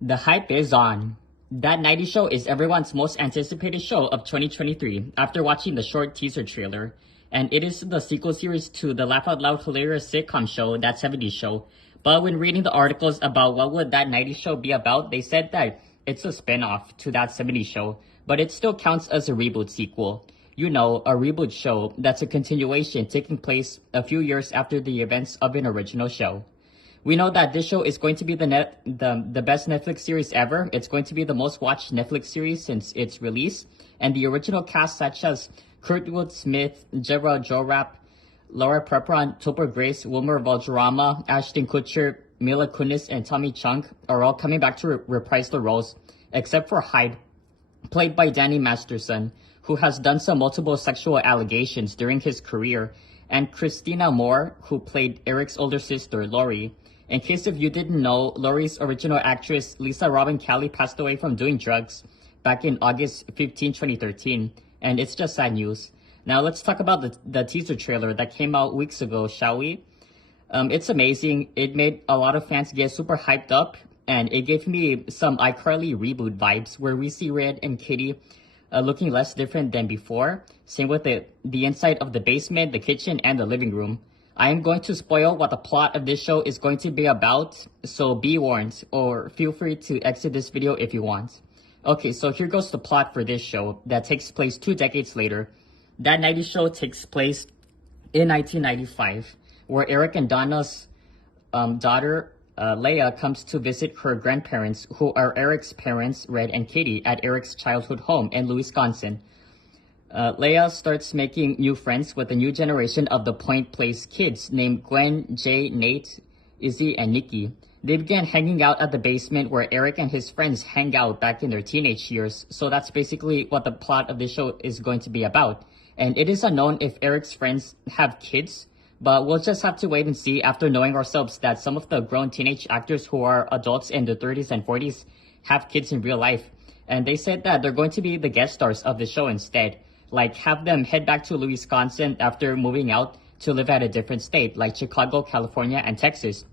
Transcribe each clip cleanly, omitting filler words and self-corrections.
The hype is on. That 90s Show is everyone's most anticipated show of 2023 after watching the short teaser trailer. And it is the sequel series to the laugh out loud hilarious sitcom show, That 70s Show. But when reading the articles about what would That 90s Show be about, they said that it's a spin-off to That 70s Show, but it still counts as a reboot sequel. You know, a reboot show that's a continuation taking place a few years after the events of an original show. We know that this show is going to be the best Netflix series ever. It's going to be the most watched Netflix series since its release. And the original cast such as Kurtwood Smith, Gerald Jorap, Laura Prepon, Topher Grace, Wilmer Valderrama, Ashton Kutcher, Mila Kunis, and Tommy Chung are all coming back to reprise the roles, except for Hyde, played by Danny Masterson, who has done some multiple sexual allegations during his career, and Christina Moore, who played Eric's older sister, Lori. In case if you didn't know, Lori's original actress, Lisa Robin Kelly, passed away from doing drugs back in August 15, 2013, and it's just sad news. Now let's talk about the teaser trailer that came out weeks ago, shall we? It's amazing. It made a lot of fans get super hyped up, and it gave me some iCarly reboot vibes where we see Red and Kitty looking less different than before. Same with the inside of the basement, the kitchen, and the living room. I am going to spoil what the plot of this show is going to be about, so be warned, or feel free to exit this video if you want. Okay, so here goes the plot for this show that takes place 2 decades later. That 90s Show takes place in 1995, where Eric and Donna's daughter, Leia, comes to visit her grandparents, who are Eric's parents, Red and Kitty, at Eric's childhood home in Wisconsin. Leia starts making new friends with a new generation of the Point Place kids named Gwen, Jay, Nate, Izzy, and Nikki. They began hanging out at the basement where Eric and his friends hang out back in their teenage years. So that's basically what the plot of the show is going to be about. And it is unknown if Eric's friends have kids, but we'll just have to wait and see after knowing ourselves that some of the grown teenage actors who are adults in their 30s and 40s have kids in real life. And they said that they're going to be the guest stars of the show instead. Like, have them head back to Wisconsin after moving out to live at a different state, like Chicago, California, and Texas.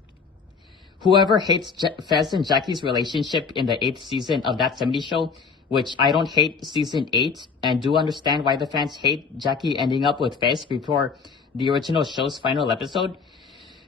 Whoever hates Fez and Jackie's relationship in the 8th season of That 70s Show, which I don't hate season 8, and do understand why the fans hate Jackie ending up with Fez before the original show's final episode,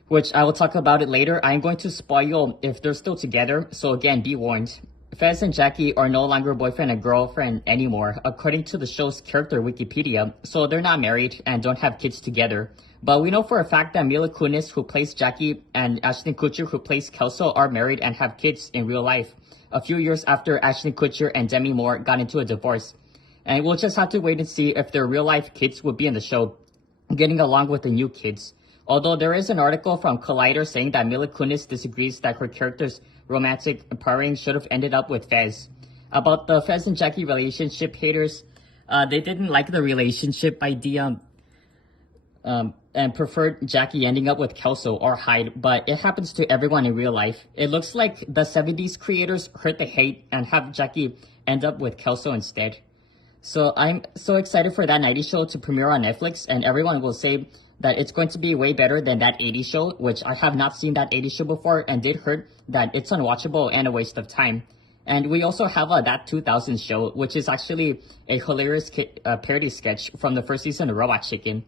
which I will talk about it later. I'm going to spoil if they're still together, so again, be warned. Fez and Jackie are no longer boyfriend and girlfriend anymore, according to the show's character Wikipedia, so they're not married and don't have kids together. But we know for a fact that Mila Kunis, who plays Jackie, and Ashton Kutcher, who plays Kelso, are married and have kids in real life, a few years after Ashton Kutcher and Demi Moore got into a divorce. And we'll just have to wait and see if their real life kids would be in the show, getting along with the new kids. Although there is an article from Collider saying that Mila Kunis disagrees that her character's romantic pairing should have ended up with Fez. About the Fez and Jackie relationship, haters, they didn't like the relationship idea and preferred Jackie ending up with Kelso or Hyde, but it happens to everyone in real life. It looks like the 70s creators heard the hate and have Jackie end up with Kelso instead. So I'm so excited for That 90s Show to premiere on Netflix, and everyone will say that it's going to be way better than That 80s Show, which I have not seen That 80s Show before and did heard that it's unwatchable and a waste of time. And we also have That 2000s Show, which is actually a hilarious parody sketch from the first season of Robot Chicken.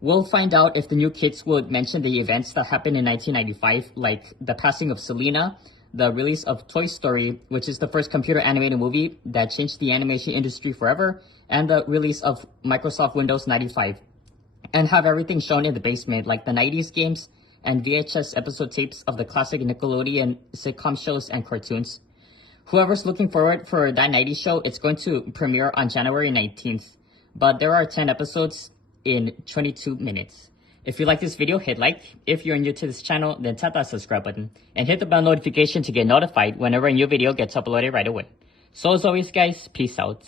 We'll find out if the new kids would mention the events that happened in 1995, like the passing of Selena, the release of Toy Story, which is the first computer animated movie that changed the animation industry forever, and the release of Microsoft Windows 95. And have everything shown in the basement, like the 90s games and VHS episode tapes of the classic Nickelodeon sitcom shows and cartoons. Whoever's looking forward for That 90s Show, it's going to premiere on January 19th. But there are 10 episodes in 22 minutes. If you like this video, hit like. If you're new to this channel, then tap that subscribe button. And hit the bell notification to get notified whenever a new video gets uploaded right away. So as always, guys, peace out.